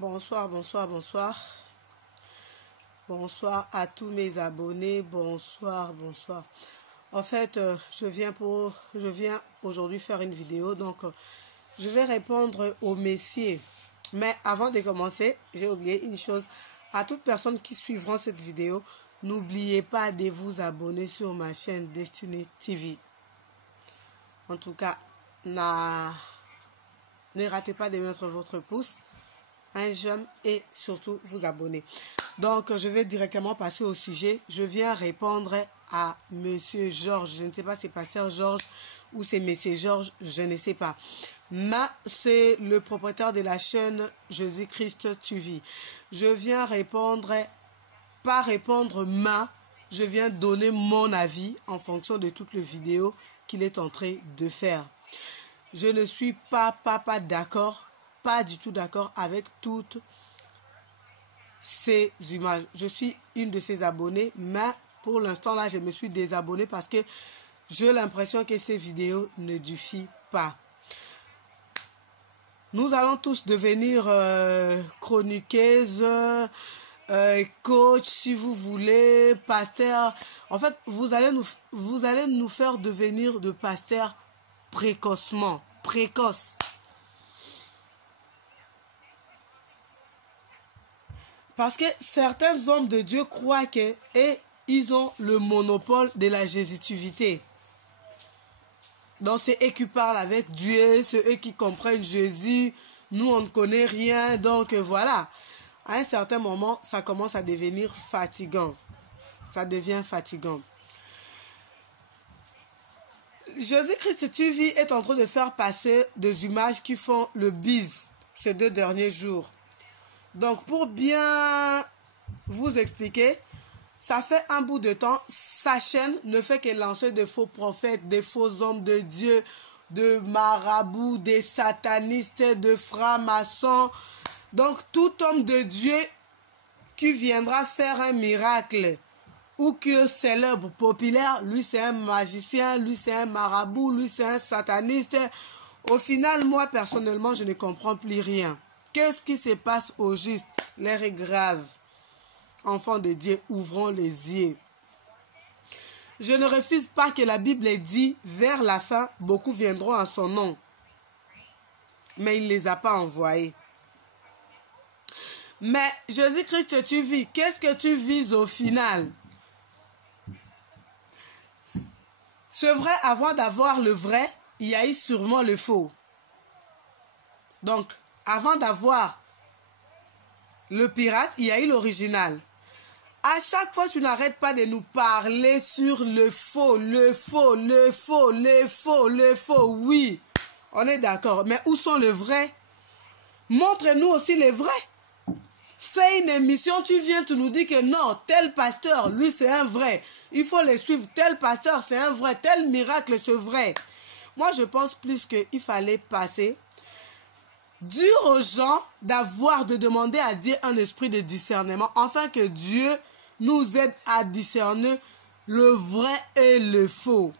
Bonsoir, bonsoir, bonsoir. Bonsoir à tous mes abonnés. Bonsoir, bonsoir. En fait, je viens aujourd'hui faire une vidéo. Donc, je vais répondre aux messieurs. Mais avant de commencer, j'ai oublié une chose. À toute personne qui suivra cette vidéo, n'oubliez pas de vous abonner sur ma chaîne Destiny TV. En tout cas, ne ratez pas de mettre votre pouce, un j'aime et surtout vous abonner. Donc, je vais directement passer au sujet. Je viens répondre à Monsieur Georges. Je ne sais pas si c'est Pasteur Georges ou c'est Monsieur Georges, je ne sais pas. Mais c'est le propriétaire de la chaîne Jésus-Christ TV. Je viens répondre, pas répondre, mais je viens donner mon avis en fonction de toutes les vidéos qu'il est en train de faire. Je ne suis pas d'accord, pas du tout d'accord avec toutes ces images. Je suis une de ses abonnées, mais pour l'instant là, je me suis désabonnée parce que j'ai l'impression que ces vidéos ne diffusent pas. Nous allons tous devenir chroniqueuses, coach, si vous voulez, pasteur. En fait, vous allez nous faire devenir de pasteurs précoces. Parce que certains hommes de Dieu croient qu'ils ont le monopole de la jésutivité. Donc c'est eux qui parlent avec Dieu, c'est eux qui comprennent Jésus. Nous, on ne connaît rien. Donc voilà. À un certain moment, ça commence à devenir fatigant. Ça devient fatigant. Jésus-Christ TV est en train de faire passer des images qui font le buzz ces 2 derniers jours. Donc, pour bien vous expliquer, ça fait un bout de temps, sa chaîne ne fait que lancer de faux prophètes, des faux hommes de Dieu, de marabouts, des satanistes, de francs-maçons. Donc, tout homme de Dieu qui viendra faire un miracle ou qui est célèbre, populaire, lui c'est un magicien, lui c'est un marabout, lui c'est un sataniste. Au final, moi personnellement, je ne comprends plus rien. Qu'est-ce qui se passe au juste? L'heure est grave. Enfants de Dieu, ouvrons les yeux. Je ne refuse pas que la Bible dit, vers la fin, beaucoup viendront en son nom. Mais il ne les a pas envoyés. Mais Jésus-Christ, tu vis. Qu'est-ce que tu vises au final? C'est vrai, avant d'avoir le vrai, il y a eu sûrement le faux. Donc, avant d'avoir le pirate, il y a eu l'original. À chaque fois, tu n'arrêtes pas de nous parler sur le faux, le faux, le faux, le faux, le faux. Oui, on est d'accord. Mais où sont les vrais? Montre-nous aussi les vrais. Fais une émission, tu viens, tu nous dis que non, tel pasteur, lui c'est un vrai. Il faut les suivre. Tel pasteur, c'est un vrai. Tel miracle, c'est vrai. Moi, je pense plus qu'il fallait passer. Dire aux gens de demander à Dieu un esprit de discernement, afin que Dieu nous aide à discerner le vrai et le faux.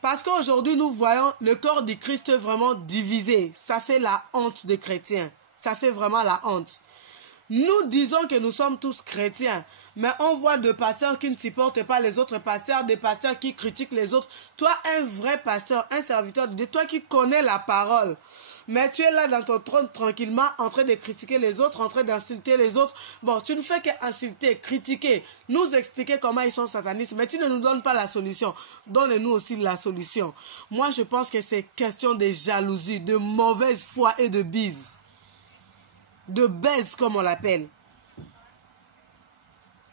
Parce qu'aujourd'hui, nous voyons le corps du Christ vraiment divisé. Ça fait la honte des chrétiens. Ça fait vraiment la honte. Nous disons que nous sommes tous chrétiens, mais on voit des pasteurs qui ne supportent pas les autres pasteurs, des pasteurs qui critiquent les autres. Toi, un vrai pasteur, un serviteur de Dieu, toi qui connais la parole, mais tu es là dans ton trône tranquillement, en train de critiquer les autres, en train d'insulter les autres. Bon, tu ne fais qu'insulter, critiquer, nous expliquer comment ils sont satanistes, mais tu ne nous donnes pas la solution. Donne-nous aussi la solution. Moi, je pense que c'est question de jalousie, de mauvaise foi et de bise. De baise, comme on l'appelle.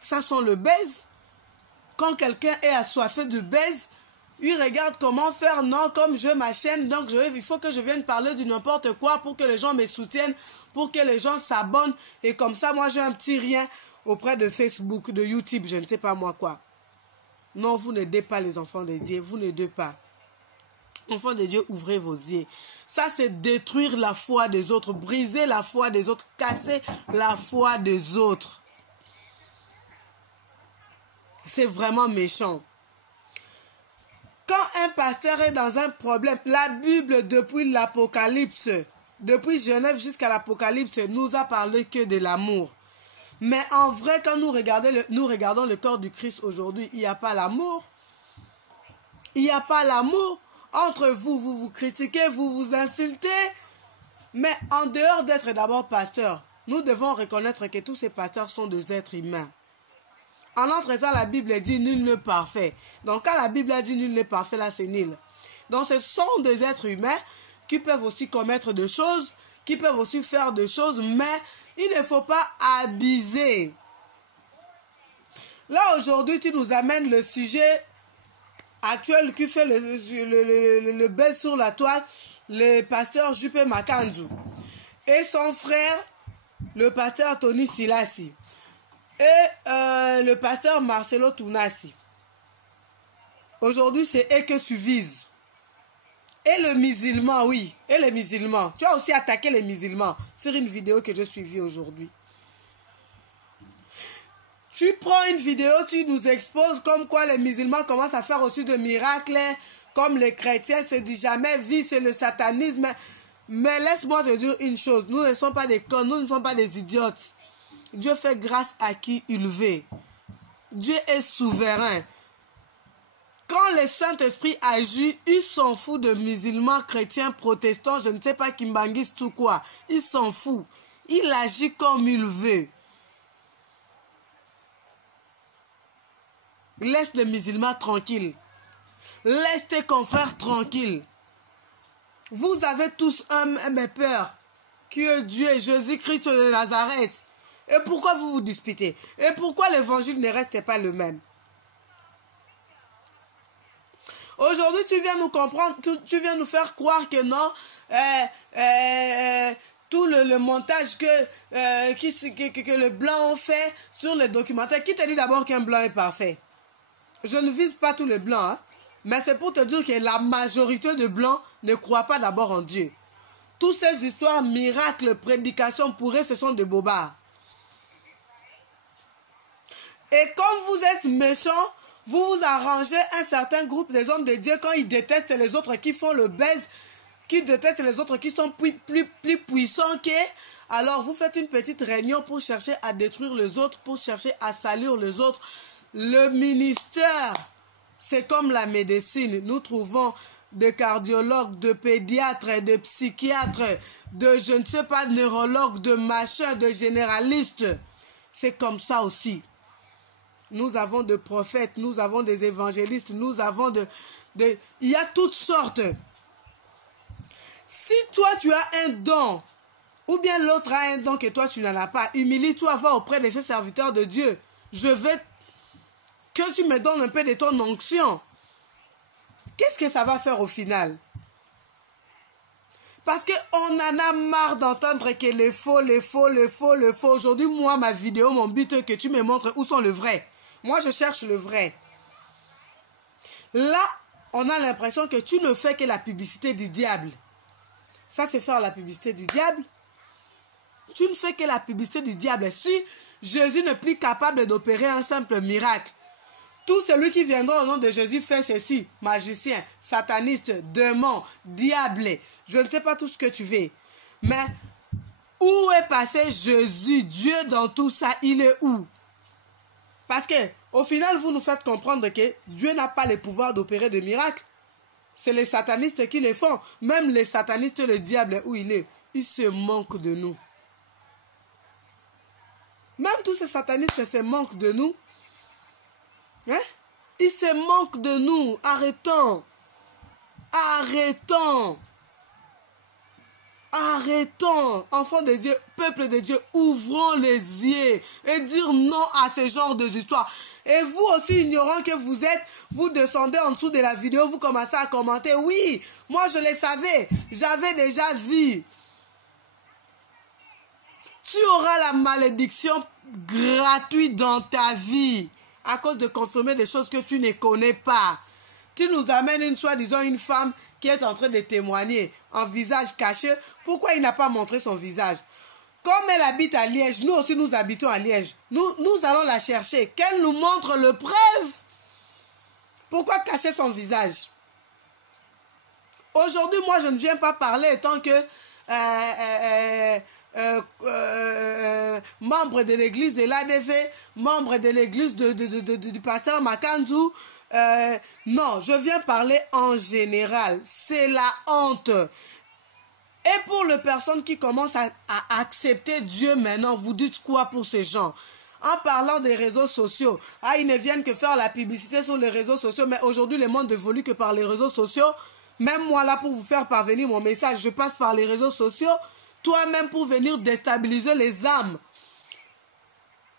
Ça sent le baise. Quand quelqu'un est assoiffé de baise, il regarde comment faire. Non, comme je ma chaîne, donc il faut que je vienne parler de n'importe quoi pour que les gens me soutiennent, pour que les gens s'abonnent. Et comme ça, moi, j'ai un petit rien auprès de Facebook, de YouTube, je ne sais pas moi quoi. Non, vous n'aidez pas les enfants de Dieu. Vous n'aidez pas. Enfants de Dieu, ouvrez vos yeux. Ça, c'est détruire la foi des autres, briser la foi des autres, casser la foi des autres. C'est vraiment méchant. Quand un pasteur est dans un problème, la Bible, depuis l'Apocalypse, depuis Genève jusqu'à l'Apocalypse, nous a parlé que de l'amour. Mais en vrai, quand nous regardons le corps du Christ aujourd'hui, il n'y a pas l'amour. Il n'y a pas l'amour. Entre vous, vous vous critiquez, vous vous insultez. Mais en dehors d'être d'abord pasteur, nous devons reconnaître que tous ces pasteurs sont des êtres humains. En entre-temps, la Bible dit nul n'est parfait. Donc quand la Bible a dit nul n'est parfait, là c'est nul. Donc ce sont des êtres humains qui peuvent aussi commettre des choses, qui peuvent aussi faire des choses, mais il ne faut pas abuser. Là aujourd'hui, tu nous amènes le sujet actuel qui fait le buzz sur la toile, le pasteur Juppe Makanzu et son frère, le pasteur Tony Silassi et le pasteur Marcelo Tunasi. Aujourd'hui, c'est eux que tu vises. Et le musulman, oui, et les musulmans. Tu as aussi attaqué les musulmans sur une vidéo que j'ai suivie aujourd'hui. Tu prends une vidéo, tu nous exposes comme quoi les musulmans commencent à faire aussi de miracles, comme les chrétiens se disent jamais, vie c'est le satanisme. Mais laisse-moi te dire une chose, nous ne sommes pas des cons, nous ne sommes pas des idiotes. Dieu fait grâce à qui il veut. Dieu est souverain. Quand le Saint-Esprit agit, il s'en fout de musulmans, chrétiens, protestants, je ne sais pas, kimbanguistes ou quoi. Il s'en fout. Il agit comme il veut. Laisse les musulmans tranquilles. Laisse tes confrères tranquilles. Vous avez tous un même peur, qui est Dieu, Jésus-Christ de Nazareth. Et pourquoi vous vous disputez? Et pourquoi l'évangile ne reste pas le même? Aujourd'hui, tu viens nous comprendre, tu viens nous faire croire que non, tout le montage que le blanc ont fait sur les documentaires. Qui t'a dit d'abord qu'un blanc est parfait? Je ne vise pas tous les blancs, hein, mais c'est pour te dire que la majorité de blancs ne croient pas d'abord en Dieu. Toutes ces histoires, miracles, prédications, pour eux, ce sont des bobards. Et comme vous êtes méchants, vous vous arrangez un certain groupe des hommes de Dieu quand ils détestent les autres qui font le baise, qui détestent les autres qui sont plus puissants qu'eux. Alors vous faites une petite réunion pour chercher à détruire les autres, pour chercher à salir les autres. Le ministère, c'est comme la médecine. Nous trouvons des cardiologues, de pédiatres, de psychiatres, de je ne sais pas, neurologues, de machins, de généralistes. C'est comme ça aussi. Nous avons des prophètes, nous avons des évangélistes, nous avons il y a toutes sortes. Si toi tu as un don, ou bien l'autre a un don que toi tu n'en as pas, humilie-toi, va auprès de ces serviteurs de Dieu. Je veux que tu me donnes un peu de ton onction. Qu'est-ce que ça va faire au final? Parce qu'on en a marre d'entendre que les faux, les faux, le faux, le faux. Aujourd'hui, moi, ma vidéo, mon but est que tu me montres où sont les vrais. Moi, je cherche le vrai. Là, on a l'impression que tu ne fais que la publicité du diable. Ça, c'est faire la publicité du diable. Tu ne fais que la publicité du diable. Si Jésus n'est plus capable d'opérer un simple miracle, tout celui qui viendra au nom de Jésus fait ceci. Magicien, sataniste, démon, diable. Je ne sais pas tout ce que tu veux. Mais où est passé Jésus? Dieu dans tout ça, il est où? Parce que au final, vous nous faites comprendre que Dieu n'a pas le pouvoir d'opérer de miracles. C'est les satanistes qui le font. Même les satanistes, le diable, où il est, il se moque de nous. Même tous ces satanistes se moquent de nous. Hein? Ils se moquent de nous. Arrêtons. Arrêtons. Arrêtons. Enfants de Dieu, peuple de Dieu, ouvrons les yeux et dire non à ce genre d'histoires. Et vous aussi, ignorant que vous êtes, vous descendez en dessous de la vidéo, vous commencez à commenter. Oui, moi je le savais. J'avais déjà vu. Tu auras la malédiction gratuite dans ta vie à cause de confirmer des choses que tu ne connais pas. Tu nous amènes une soi-disant une femme qui est en train de témoigner en visage caché. Pourquoi il n'a pas montré son visage? Comme elle habite à Liège, nous aussi nous habitons à Liège. Nous allons la chercher. Qu'elle nous montre le preuve. Pourquoi cacher son visage? Aujourd'hui, moi, je ne viens pas parler tant que membre de l'église de l'ADV, membre de l'église du pasteur Makanzou. Non, je viens parler en général. C'est la honte. Et pour les personnes qui commencent à accepter Dieu maintenant, vous dites quoi pour ces gens? En parlant des réseaux sociaux, ils ne viennent que faire la publicité sur les réseaux sociaux, mais aujourd'hui, le monde évolue que par les réseaux sociaux. Même moi, là, pour vous faire parvenir mon message, je passe par les réseaux sociaux, toi-même pour venir déstabiliser les âmes,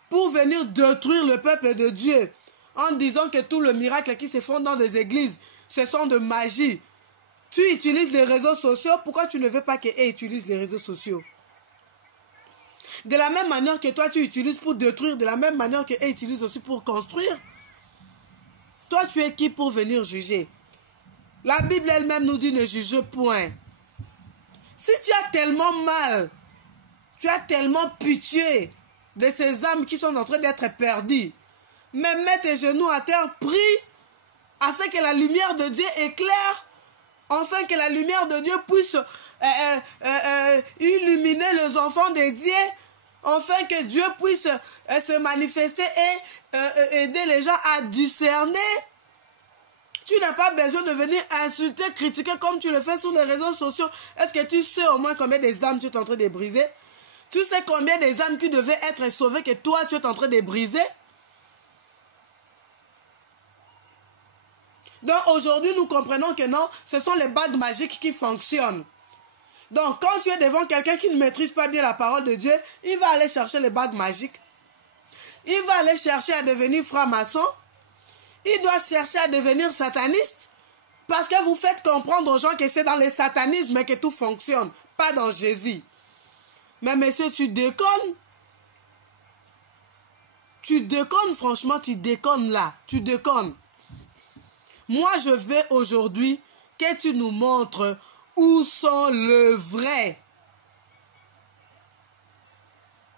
pour venir détruire le peuple de Dieu, en disant que tout le miracle qui se font dans des églises, ce sont de magie. Tu utilises les réseaux sociaux, pourquoi tu ne veux pas qu'eux utilisent les réseaux sociaux? De la même manière que toi tu utilises pour détruire, de la même manière qu'eux utilisent aussi pour construire. Toi tu es qui pour venir juger? La Bible elle-même nous dit ne juge point. Si tu as tellement mal, tu as tellement pitié de ces âmes qui sont en train d'être perdues, mais mets tes genoux à terre, prie à ce que la lumière de Dieu éclaire, afin que la lumière de Dieu puisse illuminer les enfants de Dieu, afin que Dieu puisse se manifester et aider les gens à discerner. Tu n'as pas besoin de venir insulter, critiquer comme tu le fais sur les réseaux sociaux. Est-ce que tu sais au moins combien des âmes tu es en train de briser? Tu sais combien des âmes qui devaient être sauvées que toi tu es en train de briser? Donc aujourd'hui nous comprenons que non, ce sont les bagues magiques qui fonctionnent. Donc quand tu es devant quelqu'un qui ne maîtrise pas bien la parole de Dieu, il va aller chercher les bagues magiques. Il va aller chercher à devenir franc-maçon. Il doit chercher à devenir sataniste. Parce que vous faites comprendre aux gens que c'est dans le satanisme que tout fonctionne, pas dans Jésus. Mais monsieur, tu déconnes. Tu déconnes, franchement, tu déconnes là. Tu déconnes. Moi, je veux aujourd'hui que tu nous montres où sont le vrai.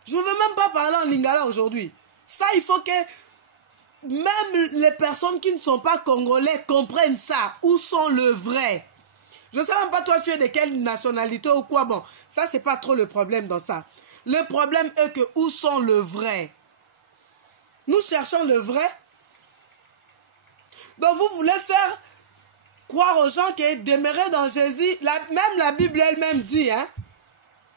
Je ne veux même pas parler en lingala aujourd'hui. Ça, il faut que même les personnes qui ne sont pas congolais comprennent ça. Où sont le vrai? Je ne sais même pas toi tu es de quelle nationalité ou quoi. Bon, ça c'est pas trop le problème dans ça. Le problème est que où sont le vrai? Nous cherchons le vrai. Donc vous voulez faire croire aux gens que demeurer dans Jésus, même la Bible elle-même dit, hein,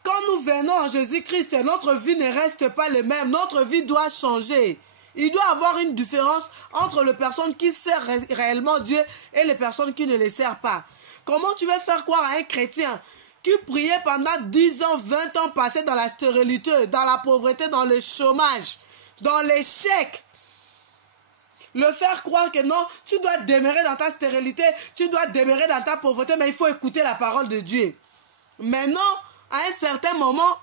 quand nous venons en Jésus-Christ, notre vie ne reste pas la même. Notre vie doit changer. Il doit y avoir une différence entre les personnes qui servent réellement Dieu et les personnes qui ne le servent pas. Comment tu veux faire croire à un chrétien qui priait pendant 10 ans, 20 ans passés dans la stérilité, dans la pauvreté, dans le chômage, dans l'échec? Le faire croire que non, tu dois demeurer dans ta stérilité, tu dois demeurer dans ta pauvreté, mais il faut écouter la parole de Dieu. Mais non, à un certain moment,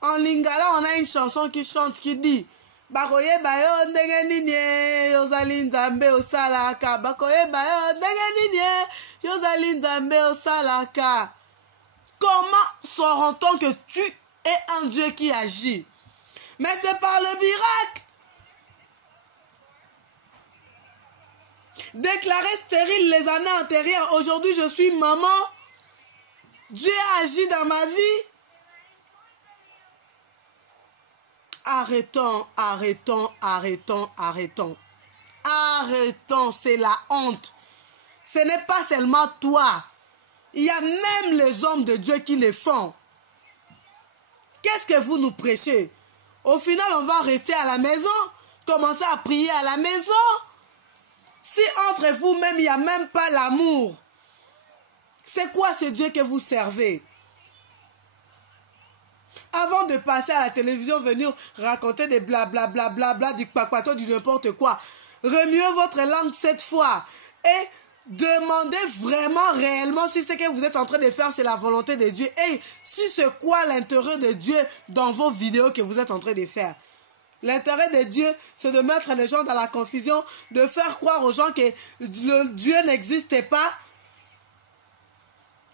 en lingala, on a une chanson qui chante, qui dit Bakoye bayo ndenge nini yozali nzambe osalaka. Bakoye bayo ndenge nini yozali nzambe osalaka. Comment sauront-on que tu es un Dieu qui agit? Mais c'est par le miracle. Déclaré stérile les années antérieures. Aujourd'hui, je suis maman. Dieu a agi dans ma vie. Arrêtons, arrêtons, arrêtons, arrêtons. Arrêtons, c'est la honte. Ce n'est pas seulement toi. Il y a même les hommes de Dieu qui le font. Qu'est-ce que vous nous prêchez? Au final, on va rester à la maison, commencer à prier à la maison. Si entre vous-même, il n'y a même pas l'amour, c'est quoi ce Dieu que vous servez? Avant de passer à la télévision, venir raconter des blablabla, du papato, du n'importe quoi, remuez votre langue cette fois et demandez vraiment, réellement si ce que vous êtes en train de faire, c'est la volonté de Dieu. Et si c'est quoi l'intérêt de Dieu dans vos vidéos que vous êtes en train de faire. L'intérêt de Dieu, c'est de mettre les gens dans la confusion, de faire croire aux gens que le Dieu n'existe pas,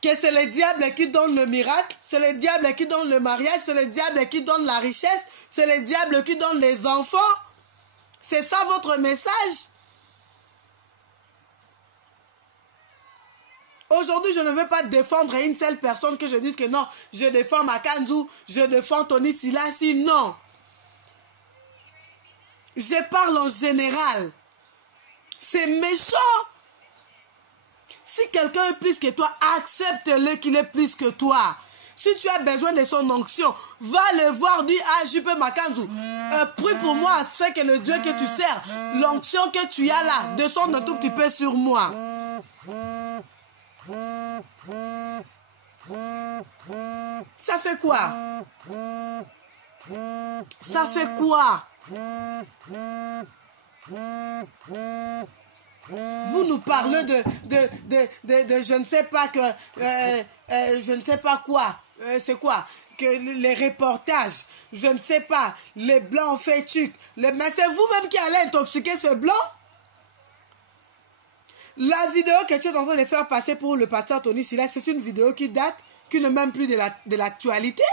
que c'est le diable qui donne le miracle, c'est le diable qui donne le mariage, c'est le diable qui donne la richesse, c'est le diable qui donne les enfants. C'est ça votre message? Aujourd'hui, je ne veux pas défendre une seule personne que je dise que non, je défends Makanzou, je défends Tony Silassi, non. Je parle en général. C'est méchant. Si quelqu'un est plus que toi, accepte-le qu'il est plus que toi. Si tu as besoin de son onction, va le voir, dis ah Juppé Makanzou, prie pour moi, afin que le Dieu que tu sers, l'onction que tu as là, descende un tout petit peu sur moi. Ça fait quoi? Ça fait quoi? Vous nous parlez de je ne sais pas que je ne sais pas quoi. C'est quoi? Que les reportages, je ne sais pas, les blancs ont fait tuc. Mais c'est vous-même qui allez intoxiquer ce blanc? La vidéo que tu es en train de faire passer pour le pasteur Tony Silassi, c'est une vidéo qui date, qui n'est même plus de l'actualité.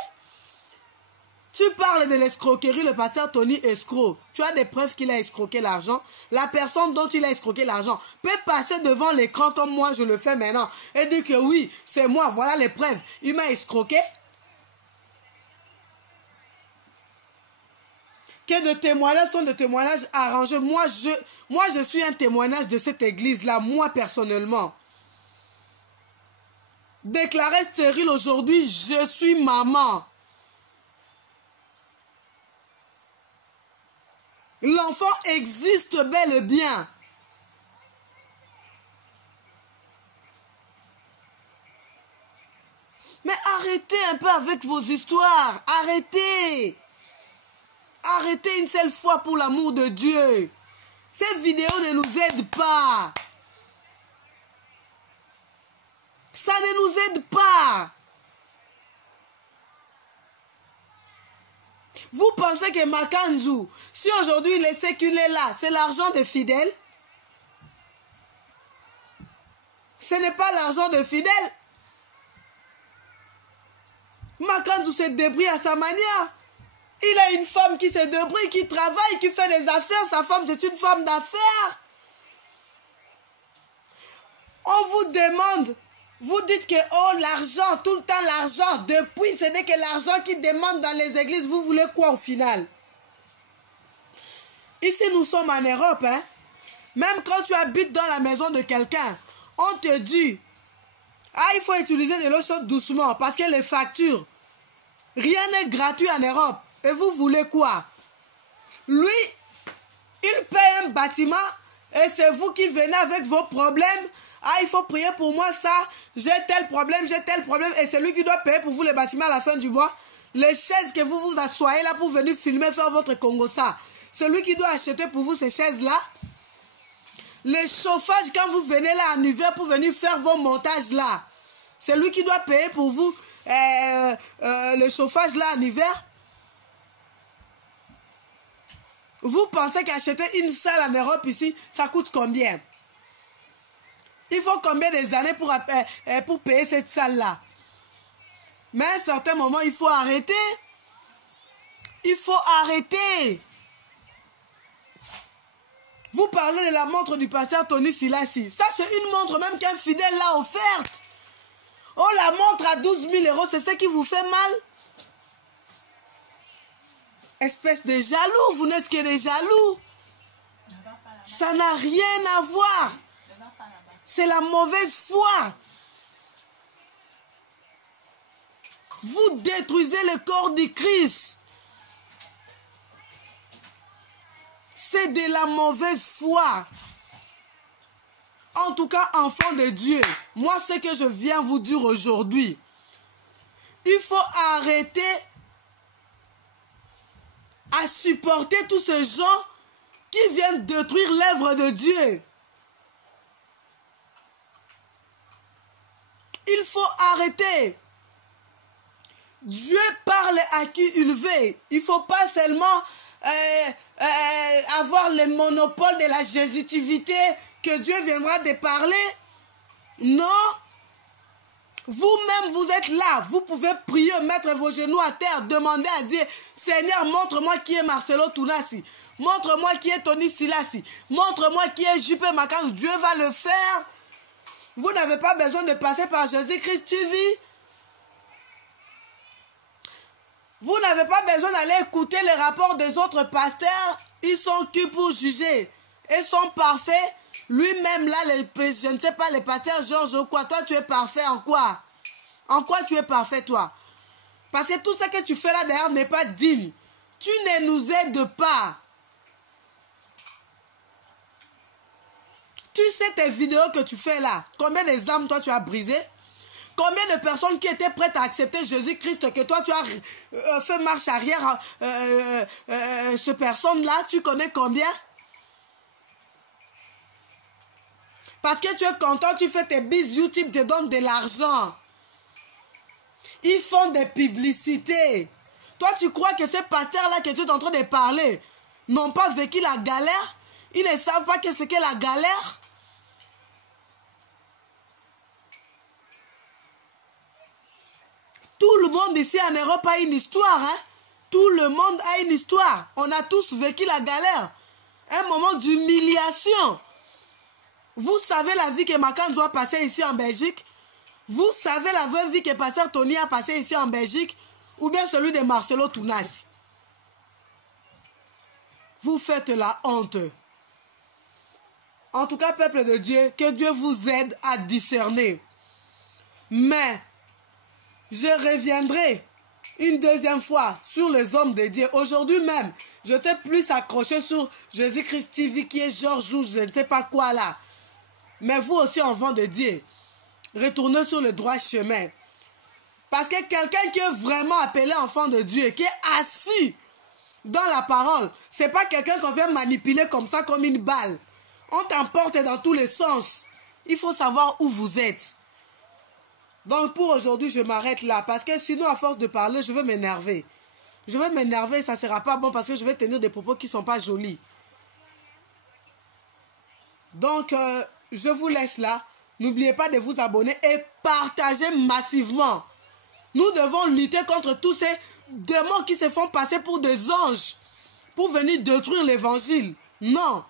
Tu parles de l'escroquerie, le pasteur Tony escroc. Tu as des preuves qu'il a escroqué l'argent. La personne dont il a escroqué l'argent peut passer devant l'écran comme moi je le fais maintenant et dire que oui, c'est moi, voilà les preuves. Il m'a escroqué. Que de témoignages sont de témoignages arrangés. Moi, je suis un témoignage de cette église-là, moi personnellement. Déclaré stérile aujourd'hui, je suis maman. L'enfant existe bel et bien. Mais arrêtez un peu avec vos histoires. Arrêtez. Arrêtez une seule fois pour l'amour de Dieu. Ces vidéos ne nous aident pas. Ça ne nous aide pas. Vous pensez que Makanzou, si aujourd'hui il est séculé là, c'est l'argent des fidèles? Ce n'est pas l'argent des fidèles. Makanzou se débrouille à sa manière. Il a une femme qui se débrouille, qui travaille, qui fait des affaires. Sa femme, c'est une femme d'affaires. On vous demande, vous dites que oh l'argent, tout le temps l'argent. Depuis, ce n'est que l'argent qui demande dans les églises. Vous voulez quoi au final? Ici, nous sommes en Europe. Hein? Même quand tu habites dans la maison de quelqu'un, on te dit, ah, il faut utiliser de l'eau chaude doucement parce que les factures, rien n'est gratuit en Europe. Et vous voulez quoi? Lui, il paye un bâtiment et c'est vous qui venez avec vos problèmes. Ah, il faut prier pour moi ça. J'ai tel problème. Et c'est lui qui doit payer pour vous les bâtiments à la fin du mois. Les chaises que vous vous assoyez là pour venir filmer, faire votre Congo ça. C'est lui qui doit acheter pour vous ces chaises-là. Les chauffages quand vous venez là en hiver pour venir faire vos montages là. C'est lui qui doit payer pour vous le chauffage là en hiver. Vous pensez qu'acheter une salle en Europe ici, ça coûte combien? Il faut combien des années pour payer cette salle-là? Mais à un certain moment, il faut arrêter. Il faut arrêter. Vous parlez de la montre du pasteur Tony Silassi. Ça, c'est une montre même qu'un fidèle l'a offerte. Oh, la montre à 12 000 €, c'est ce qui vous fait mal? Espèce de jaloux, vous n'êtes que des jaloux. Ça n'a rien à voir. C'est la mauvaise foi. Vous détruisez le corps du Christ. C'est de la mauvaise foi. En tout cas, enfant de Dieu, moi, ce que je viens vous dire aujourd'hui, il faut arrêter à supporter tous ces gens qui viennent détruire l'œuvre de Dieu. Il faut arrêter. Dieu parle à qui il veut. Il ne faut pas seulement avoir le monopole de la jésutivité que Dieu viendra de parler. Non. Vous-même, vous êtes là. Vous pouvez prier, mettre vos genoux à terre, demander à Dieu, Seigneur, montre-moi qui est Marcelo Tounassi. Montre-moi qui est Tony Silassi. Montre-moi qui est Juppé Makanzou. Dieu va le faire. Vous n'avez pas besoin de passer par Jésus-Christ TV. Vous n'avez pas besoin d'aller écouter les rapports des autres pasteurs. Ils sont qui pour juger? Ils sont parfaits. Lui-même là, je ne sais pas, les pasteurs Georges ou quoi. Toi, tu es parfait en quoi? En quoi tu es parfait, toi? Parce que tout ce que tu fais là d'ailleurs n'est pas digne. Tu ne nous aides pas. Tu sais tes vidéos que tu fais là. Combien d'âmes toi tu as brisé? Combien de personnes qui étaient prêtes à accepter Jésus-Christ que toi tu as fait marche arrière ces personnes-là, tu connais combien? Parce que tu es content, tu fais tes bis YouTube, te donnent de l'argent. Ils font des publicités. Toi tu crois que ces pasteurs-là que tu es en train de parler n'ont pas vécu la galère? Ils ne savent pas ce qu'est la galère? Tout le monde ici en Europe a une histoire. Hein? Tout le monde a une histoire. On a tous vécu la galère. Un moment d'humiliation. Vous savez la vie que Makan doit passer ici en Belgique? Vous savez la vraie vie que Pasteur Tony a passé ici en Belgique? Ou bien celui de Marcelo Tounas? Vous faites la honte. En tout cas, peuple de Dieu, que Dieu vous aide à discerner. Mais je reviendrai une deuxième fois sur les hommes de Dieu. Aujourd'hui même, je t'ai plus accroché sur Jésus-Christ TV qui est Georges ou je ne sais pas quoi là. Mais vous aussi, enfants de Dieu, retournez sur le droit chemin. Parce que quelqu'un qui est vraiment appelé enfant de Dieu, qui est assis dans la parole, c'est pas quelqu'un qu'on vient manipuler comme ça, comme une balle. On t'emporte dans tous les sens. Il faut savoir où vous êtes. Donc pour aujourd'hui, je m'arrête là. Parce que sinon, à force de parler, je vais m'énerver. Je vais m'énerver et ça ne sera pas bon parce que je vais tenir des propos qui ne sont pas jolis. Donc, je vous laisse là. N'oubliez pas de vous abonner et partager massivement. Nous devons lutter contre tous ces démons qui se font passer pour des anges. Pour venir détruire l'évangile. Non.